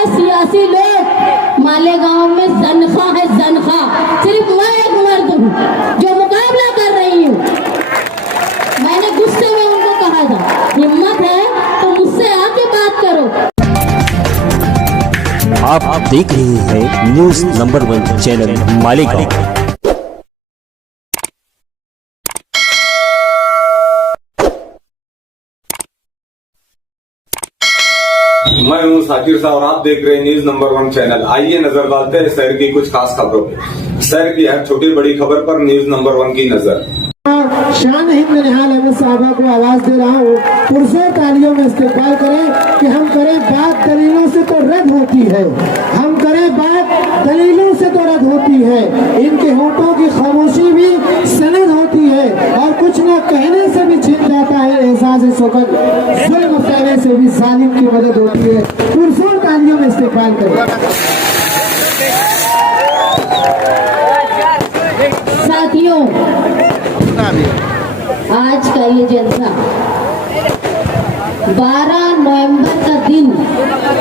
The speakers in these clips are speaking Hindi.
सारे सियासी लोग मालेगांव में जनखा है, जनखा। सिर्फ मैं एक मर्द हूँ जो मुकाबला कर रही हूँ। मैंने गुस्से में उनको कहा था, हिम्मत है तो मुझसे आके बात करो। आप देख रहे हैं न्यूज़ नंबर 1 चैनल मालेगांव। मैं हूं साकिर साहब और आप देख रहे हैं न्यूज नंबर 1 चैनल। आइए नजर डालते हैं शहर की कुछ खास खबरों पे। शहर की हर छोटी बड़ी खबर पर न्यूज नंबर 1 की नजर। शान हिंद निहाल अहमद साहबा को आवाज दे रहा हूँ, पुरजोर तालियों में इस्तेमाल करें कि हम करें बात दलीलों से तो रद्द होती है, हम करें बात दलीलों से तो रद्द होती है। इनके होठों की खामोशी भी सनद होती है और कुछ न कहने से भी छिप जाता है एहसास सुकून। जुल्म फैलने से भी जालिम की मदद होती है। पुरजोर तालियों में इस्तेमाल करें। साथियों, आज का ये जलसा 12 नवंबर का दिन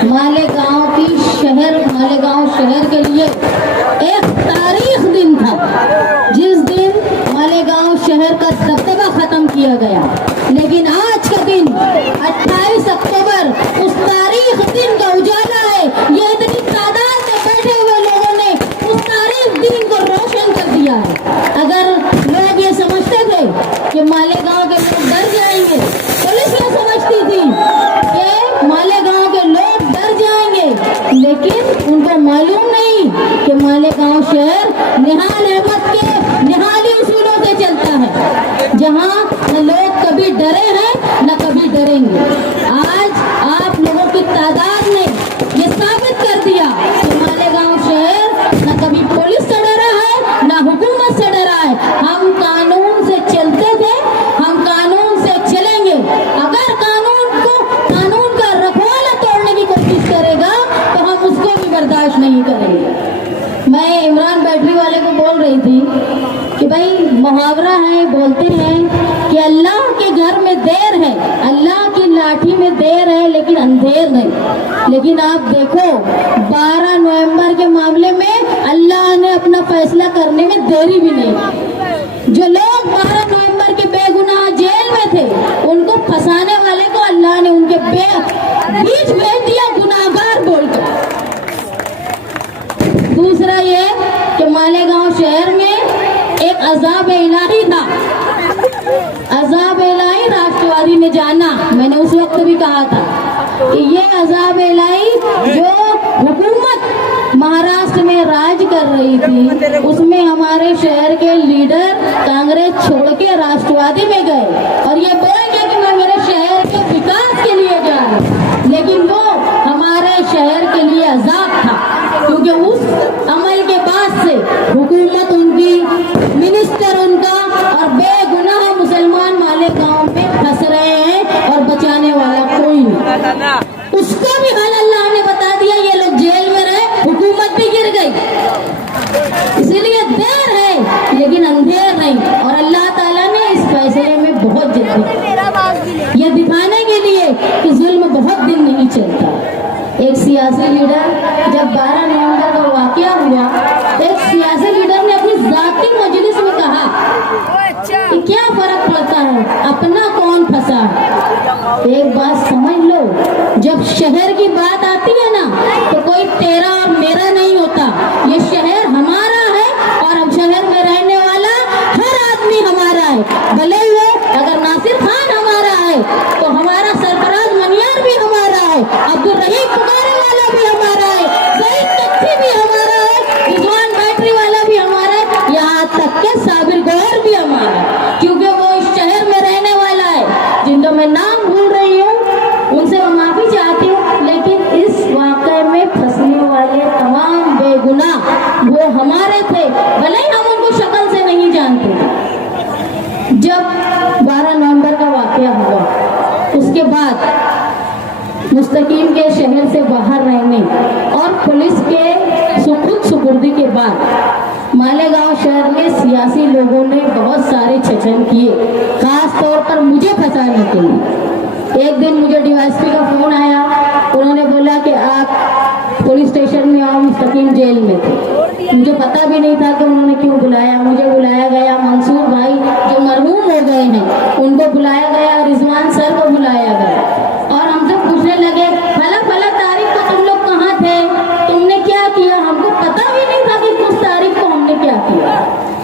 मालेगांव शहर के लिए एक तारीख दिन था, जिस दिन मालेगांव शहर का दबदबा खत्म किया गया। लेकिन आज का दिन 28 अक्टूबर उस तारीख दिन का उजाला है। ये इतनी तादाद में बैठे हुए लोगों ने उस तारीख दिन को रोशन कर दिया है। अगर लोग ये समझते थे कि मालेगांव के लोग डर जाएंगे, पुलिस ये समझती थी कि मालेगांव के लोग डर जाएंगे, लेकिन उनको मालूम नहीं कि मालेगांव शहर निहाल अहमद के निहाली उसूलों से चलता है, जहां न लोग कभी डरे हैं न कभी डरेंगे। आज आप लोगों की तादाद ने ये साबित कर दिया कि मालेगांव शहर न कभी पुलिस से डरा है न हुकूमत से डरा है। हम कानून से चलते थे, हम कानून से चलेंगे। अगर कानून का रखवाला तोड़ने की कोशिश करेगा तो हम उसको भी बर्दाश्त नहीं करेंगे। मैं इमरान बैटरी वाले को बोल रही थी कि भाई मुहावरा है, बोलते हैं कि अल्लाह के घर में देर है, अल्लाह की लाठी में देर है लेकिन अंधेर नहीं। लेकिन आप देखो 12 नवंबर के मामले में अल्लाह ने अपना फैसला करने में देरी भी नहीं। जो लोग 12 नवंबर के बेगुनाह जेल में थे, उनको फंसाने वाले को अल्लाह ने उनके बीच भेज दिया गुनाहगार बोलकर। दूसरा ये कि मालेगांव शहर में एक अजाब इलाही था। अजाब इलाही राष्ट्रवादी ने जाना, मैंने उस वक्त भी कहा था कि ये अजाब इलाही जो हुकूमत महाराष्ट्र में राज कर रही थी, उसमें हमारे शहर के लीडर कांग्रेस छोड़ के राष्ट्रवादी में गए और ये बोल के कि मैं मेरे शहर के विकास के लिए जा रहा हूं। लेकिन वो हमारे शहर के लिए अजाब था, क्योंकि उस अमल के बाद से हुकूमत उनकी, मिनिस्टर उनका और बेगुनाह मुसलमान मालेगांव में फंस रहे हैं और बचाने वाला कोई नहीं। उसको भी हाल अल्लाह ने बता दिया, ये लोग जेल में रहे, हुकूमत भी गिर गई। इसलिए देर है लेकिन अंधेर नहीं, और अल्लाह ताला ने इस फैसले में बहुत जल्दी ये दिखाने के लिए कि जुल्म बहुत दिन नहीं चलता। एक सियासी लीडर, जब 12 नवंबर का वाकया हुआ, एक सियासी लीडर ने अपनी जाती मजलिस में कहा कि क्या फर्क पड़ता है, अपना कौन फंसा। एक बात समझ लो, जब शहर की बात आती है ना, तो कोई तेरा और मेरा नहीं होता। ये शहर हमारा है और हम शहर में रहने वाला हर आदमी हमारा है। भले वो अगर नासिर खान हमारा है तो हमारा सरफराज मनियार भी हमारा है, अब्दुल रहीम पुकारे वाला भी हमारा है, सईद तख्ती भी हमारा है, रिजवान बैटरी वाला भी हमारा है, यहाँ तक के साबिर गौहर भी हमारा है, क्योंकि वो इस शहर में रहने वाला है। जिनको मैं नाम भूल रही हूँ उनसे मैं माफी चाहती हूँ, लेकिन इस वाकये में फंसने वाले तमाम बेगुनाह वो हमारे थे, भले ही हम उनको शक्ल से नहीं जानते। जब 12 नवंबर का वाकया हुआ, उसके बाद मुस्तकीम के शहर से बाहर रहने और पुलिस के सुपुर्दी के बाद मालेगांव शहर में सियासी लोगों ने बहुत सारे छछन किए, खास तौर पर मुझे फंसाने के लिए। एक दिन मुझे डीवाईएसपी का फोन आया, उन्होंने बोला कि आप हाकिम जेल में थे। मुझे पता भी नहीं था कि उन्होंने क्यों बुलाया। मुझे बुलाया गया, मंसूर भाई जो मरहूम हो गए हैं उनको बुलाया गया, रिजवान सर को बुलाया गया और हमसे पूछने लगे फला फला तारीख को तुम लोग कहाँ थे, तुमने क्या किया। हमको पता भी नहीं था कि उस तारीख को हमने क्या किया,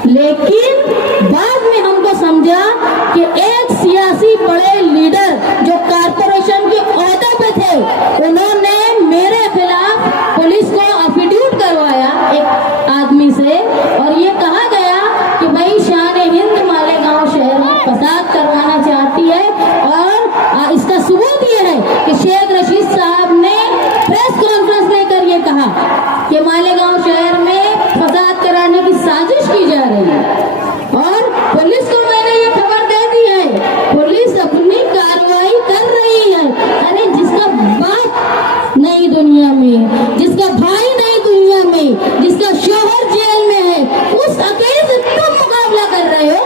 लेकिन बाद में हमको समझा कि एक सियासी बड़े लीडर जो कारपोरेशन के ओहदे पे थे, उन्होंने मेरे खिलाफ पुलिस को एफिडेविट करवाया एक आदमी से और ये कहा गया कि भाई शान हिंद मालेगांव शहर में फसाद करवाना चाहती है। और इसका सबूत ये है कि शेख रशीद साहब ने प्रेस कॉन्फ्रेंस लेकर ये कहा कि मालेगांव शहर में फसाद कराने की साजिश की जा रही है और पुलिस को मैंने ये खबर दे दी है, पुलिस अपनी कार्रवाई कर रही है। अरे जिसका बाप नहीं दुनिया में, जिसका भाई नहीं दुनिया में, जिसका शोहर जेल में है, उस अकेले से तुम मुकाबला कर रहे हो,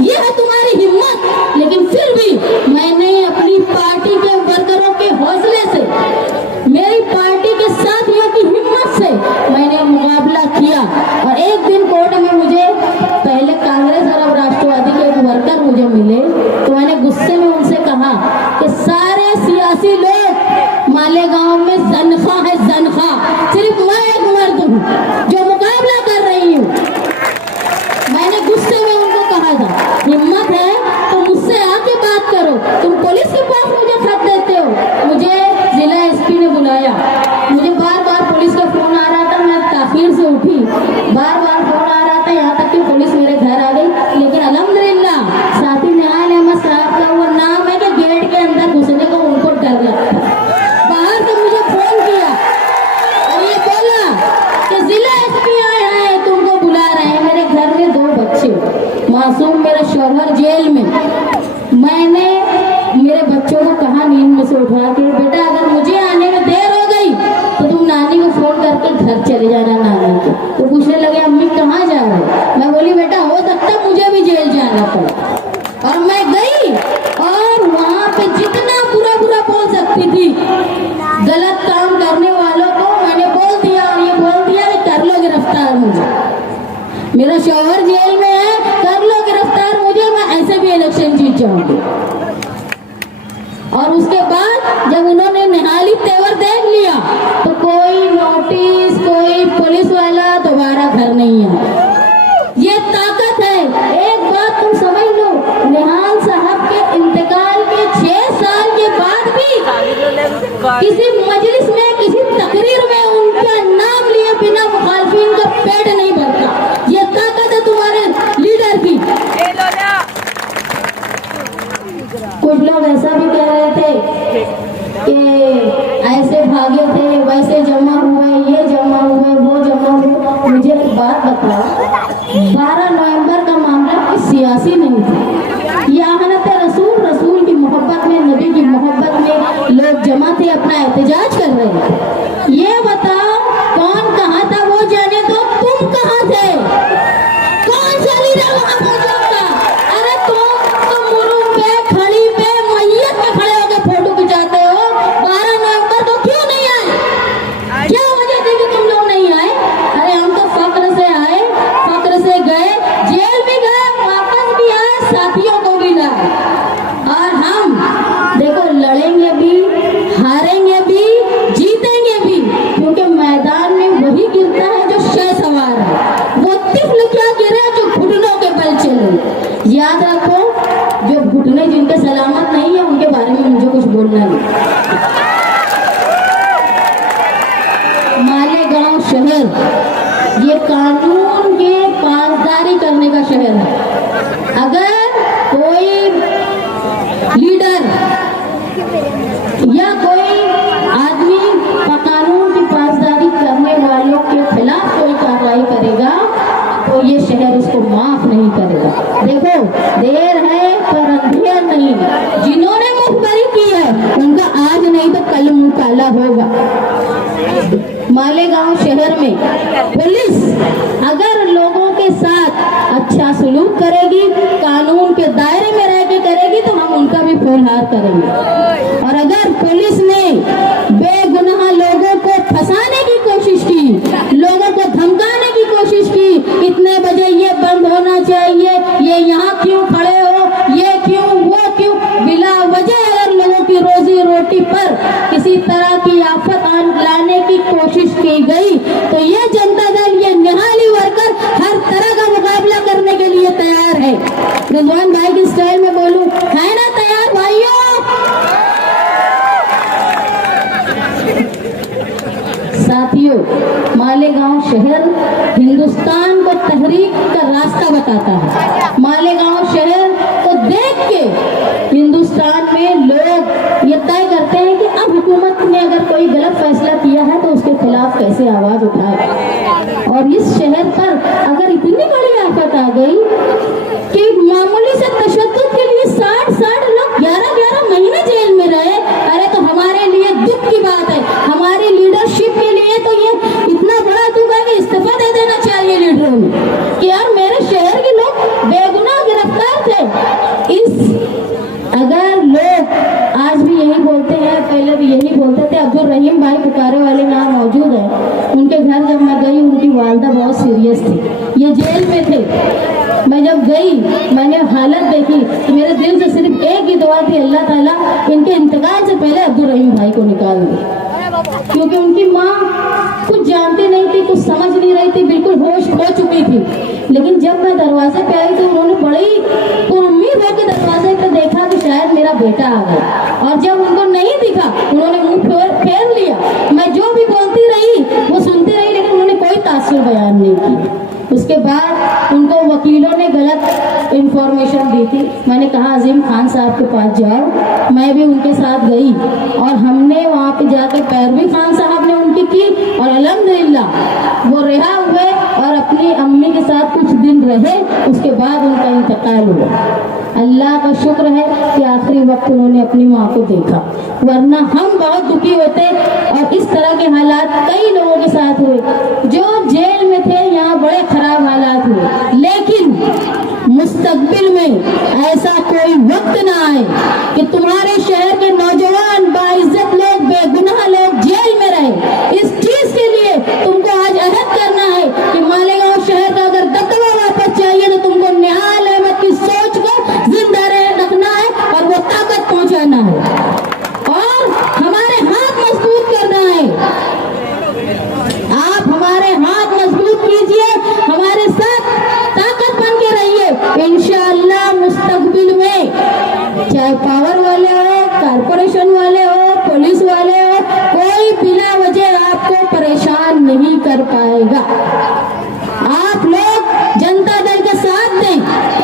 ये है तुम्हारी हिम्मत। लेकिन फिर भी मैंने अपनी पार्टी के वर्करों के हौसले से, मेरी पार्टी के साथियों की हिम्मत से मैंने मुकाबला किया और एक दिन कोर्ट में मुझे पहले कांग्रेस और अब राष्ट्रवादी के एक वर्कर मुझे मिले तो मैंने गुस्से में उनसे कहा कि सारे सियासी लोग मालेगांव में जनखा है, जनखा, सिर्फ मैं एक मर्द हूँ जो मुकाबला कर रही हूँ। मैंने गुस्से में उनको कहा था हिम्मत है तो मुझसे आके बात करो, तुम पुलिस के पास मुझे खत देते हो। मुझे जिला एसपी ने बुलाया, मुझे बार बार पुलिस का फोन आ रहा था, मैं ताखीर से उठी, बार बार फोन आ रहा था, यहाँ तक कि पुलिस मेरे घर आ गई। लेकिन अल्हम्दुलिल्लाह साथी निहाल अहमद साहब का वो नाम है कि गेट के अंदर घुसने को उनको डर लगता। बाहर से मुझे फोन किया और ये बोला कि जिला एसपी आए हैं, तुमको बुला रहे हैं। मेरे घर में 2 बच्चे मासूम, मेरा शौहर जेल में। मैंने मेरे बच्चों को कहा नींद में से उठा के, बेटा अगर मुझे आने में देर हो गई तो तुम नानी को फोन करके घर चले जाना नानी के। तो पूछने लगे अम्मी कहाँ जा रहे। मैं बोली बेटा हो सकता मुझे भी जेल जाना पड़ा। और मैं गई और वहाँ पे जितना बुरा बुरा बोल सकती थी गलत काम करने वालों को मैंने बोल दिया और ये बोल दिया कि कर लो गिरफ्तार मुझे, मेरा शौहर जेल में है, कर लो गिरफ्तार मुझे, मैं ऐसे भी इलेक्शन जीत जाऊंगी। और उसके बाद जब उन्होंने निहाली तेवर देख लिया तो कोई नोटिस, कोई पुलिस वाला दोबारा घर नहीं आया। ये ताकत है। एक बात तुम समझ लो, निहाल साहब के इंतकाल के 6 साल के बाद भी किसी मजलिस में, किसी तकरीर में उनका नाम लिए बिना मुखालफिन का पेट नहीं भरता। ये ताकत है तुम्हारे लीडर की। कुछ लोग ऐसा भी कह रहे थे कि ऐसे भागे थे, वैसे जमा हुए, ये जमा हुए, वो जमा हुए। मुझे एक बात बताओ, 12 नवंबर का मामला कोई सियासी नहीं था। ये आहनत रसूल, रसूल की मोहब्बत में, नबी की मोहब्बत में लोग जमा थे, अपना एहतजाज कर रहे थे। ये बताओ कौन कहाँ था वो जाने दो, तुम कहाँ थे? कौन सा लीडर वहाँ पहुँचा था? अरे तुम मुरुम पे, खड़ी पे, मैयत पे खड़े होकर फोटो खिंचाते हो। 12 नवंबर को क्यों नहीं आए? क्या वजह थी कि तुम लोग नहीं आए? अरे हम तो फक्र से आए, फक्र से गए, जेल भी गए, वापस भी आए, साथियों को भी लाए। और हम देखो लड़ेंगे भी, हारेंगे भी, जीतेंगे भी, क्योंकि मैदान में वही गिरता है जो शह सवार है। वो तिफल क्या गिरे जो घुटनों के बल चले। याद रखो, जो घुटने जिनके सलामत नहीं है उनके बारे में मुझे कुछ बोलना नहीं। मालेगांव शहर ये कानून के पासदारी करने का शहर है। अगर कोई लीडर या कोई आदमी कानून की पासदारी करने वालों के खिलाफ कोई कार्रवाई करेगा तो ये शहर उसको माफ नहीं करेगा। देखो देर है पर अंधेर नहीं। जिन्होंने मुखबरी की है उनका आज नहीं तो कल मुंह काला होगा। मालेगांव शहर में पुलिस अगर लोगों के साथ अच्छा सलूक करेगी, कानून के दायरे में रह के करेगी तो हम उनका भी फौरहार करेंगे। और अगर पुलिस ने बेगुनाह लोगों को फंसाने की कोशिश की, लाने की कोशिश की गई तो ये जनता दल, ये निहाली वर्कर हर तरह का मुकाबला करने के लिए तैयार है। रिजवान भाई की स्टाइल में बोलूं, है ना तैयार भाइयों? साथियों, मालेगांव शहर हिंदुस्तान को तहरीक का रास्ता बताता है। मालेगांव शहर को देख के हिंदुस्तान में लोग ये तय करते हैं कि अब हुकूमत ने अगर कोई गलत फैसला किया है तो उसके खिलाफ कैसे आवाज उठाए। और इस शहर पर अगर इतनी बड़ी आफत आ गई कि मामूली से तशद्दुद के लिए 60 लोग 11 महीने जेल में रहे, अरे तो हमारे लिए दुख की बात है। हमारी लीडरशिप के लिए तो ये इतना बड़ा दुख है कि इस्तीफा दे देना चाहिए लीडरों ने कि यार मेरे शहर के लोग बेगुनाह गिरफ्तार थे। अगर लोग आज भी यही बोलते हैं, पहले भी यही बोलते थे। अब्दुल रहीम भाई पुकारे वाले यहाँ मौजूद है, उनके घर जब मैं गई उनकी वालदा बहुत सीरियस थी, ये जेल में थे। मैं जब गई मैंने हालत देखी तो मेरे दिल से सिर्फ एक ही दुआ थी, अल्लाह ताला इनके इंतकाल से पहले अब्दुल रहीम भाई को निकाल दे। क्योंकि उनकी माँ कुछ जानती नहीं थी, कुछ समझ नहीं रही थी, बिल्कुल होश खो चुकी थी। लेकिन जब मैं दरवाजे पे आई तो उन्होंने बड़ी उम्मीद होकर दरवाजे पे देखा कि शायद मेरा बेटा आ गया, और जब उनको नहीं दिखा उन्होंने मुंह फेर लिया। मैं जो भी बोलती रही वो सुनती रही, लेकिन उन्होंने कोई तासुर बयान नहीं की। उसके बाद उनको वकीलों ने गलत इंफॉर्मेशन दी थी। मैंने कहा अजीम खान साहब के पास जाओ। मैं भी उनके साथ गई और हमने वहाँ पे जाकर पैरवी खान साहब ने उनकी की और अल्हम्दुलिल्लाह वो रिहा हुए और अपनी अम्मी के साथ कुछ दिन रहे। उसके बाद उनका इंतकाल हुआ। अल्लाह का शुक्र है कि आखिरी वक्त उन्होंने अपनी माँ को देखा, वरना हम बहुत दुखी होते। और इस तरह के हालात कई लोगों के साथ हुए जो जेल में थे, यहाँ बड़े खराब हालात हुए। लेकिन मुस्तकबिल में ऐसा कोई वक्त ना आए कि तुम्हारे शहर के नौजवान बाइज्जत लोग, बेगुनाह लोग जेल में रहे। इस चीज के लिए तुमको आज अहद करना है कि मालेगांव शहर का अगर दबदबा वापस चाहिए तो तुमको निहाल अहमद की सोच को जिंदा रखना है और वो ताकत पहुंचाना है और हमारे हाथ मजबूत करना है। आप हमारे हाथ मजबूत कीजिए, हमारे साथ ताकत बन के रहिए। इंशाअल्लाह मुस्तकबिल में चाहे पावर वाले हो, कारपोरेशन वाले हो, पुलिस वाले हो, कोई बिना वजह आपको परेशान नहीं कर पाएगा। आप लोग जनता दल का साथ दें।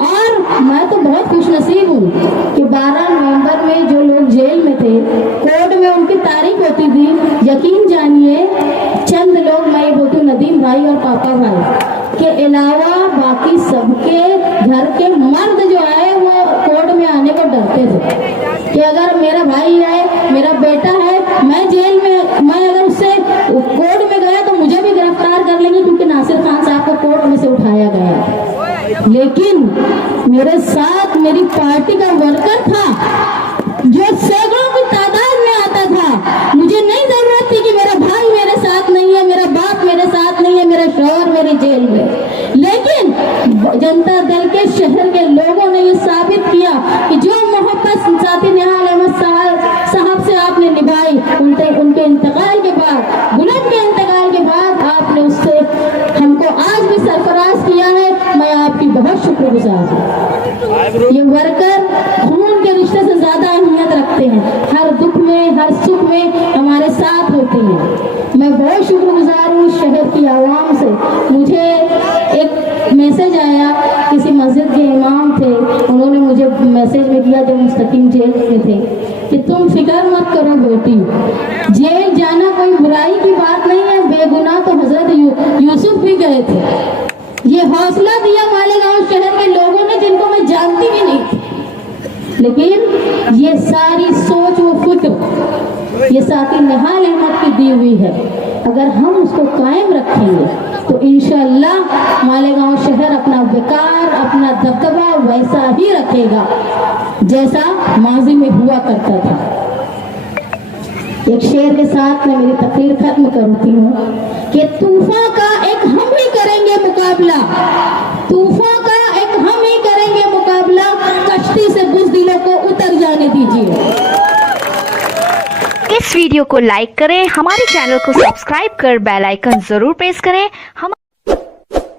और मैं तो बहुत खुशनसीब हूँ कि 12 नवंबर में जो लोग जेल में थे, कोर्ट में उनकी तारीख होती थी। यकीन जानिए चंद लोग, मैं ये बोलती हूँ नदीम भाई और पापा भाई के अलावा बाकी सबके घर के मर्द जो आए वो कोर्ट में आने को डरते थे कि अगर मेरा भाई आए, मेरा बेटा है, मैं जेल में, मैं अगर उससे कोर्ट में गया तो मुझे भी गिरफ्तार कर लेंगे, क्योंकि नासिर खान साहब को कोर्ट में से उठाया गया। लेकिन मेरे साथ मेरी पार्टी का वर्कर था जो सैकड़ों की तादाद में आता था। मुझे नहीं जरूरत थी कि मेरा भाई मेरे साथ नहीं है, मेरा बाप मेरे साथ नहीं है, मेरा शौहर मेरी जेल में। लेकिन जनता दल के शहर के लोगों ने ये साबित किया कि जो मोहब्बत साथी निहाल अहमद साहब से आपने निभाई, उनके इंतकाल के बाद, बुलंद के इंतकाल के बाद आपने उससे हमको आज भी सरफराज किया है। मैं आपकी बहुत शुक्रगुजार हूँ। ये वर्कर खून के रिश्ते से ज्यादा अहमियत रखते हैं, हर दुख में हर सुख में हमारे साथ होते हैं। मैं बहुत शुक्रगुजार हूँ शहर की आवाम से। मुझे एक मैसेज आया, किसी मस्जिद के इमाम थे, उन्होंने मुझे मैसेज में किया जब मुस्तकीम जेल में थे कि तुम फिक्र मत करो बेटी, जेल जाना कोई बुराई की बात नहीं है, बेगुनाह तो हजरत यूसुफ भी गए थे। ये हौसला दिया मालेगांव शहर के लोगों ने जिनको मैं जानती भी नहीं थी। लेकिन ये सारी सोच व फिक्र ये साथी निहाल अहमद की दी हुई है। अगर हम उसको कायम रखेंगे तो इंशाअल्लाह मालेगांव शहर अपना विकार, अपना दबदबा वैसा ही रखेगा जैसा माजी में हुआ करता था। एक शेर के साथ मैं मेरी तकरीर खत्म करती हूँ कि तूफान का एक हम ही करेंगे मुकाबला, तूफान का एक हम ही करेंगे मुकाबला, कश्ती से बुज़दिलों को उतर जाने दीजिए। इस इस वीडियो को लाइक करें, हमारे चैनल को सब्सक्राइब कर बेल आइकन जरूर प्रेस करें। हम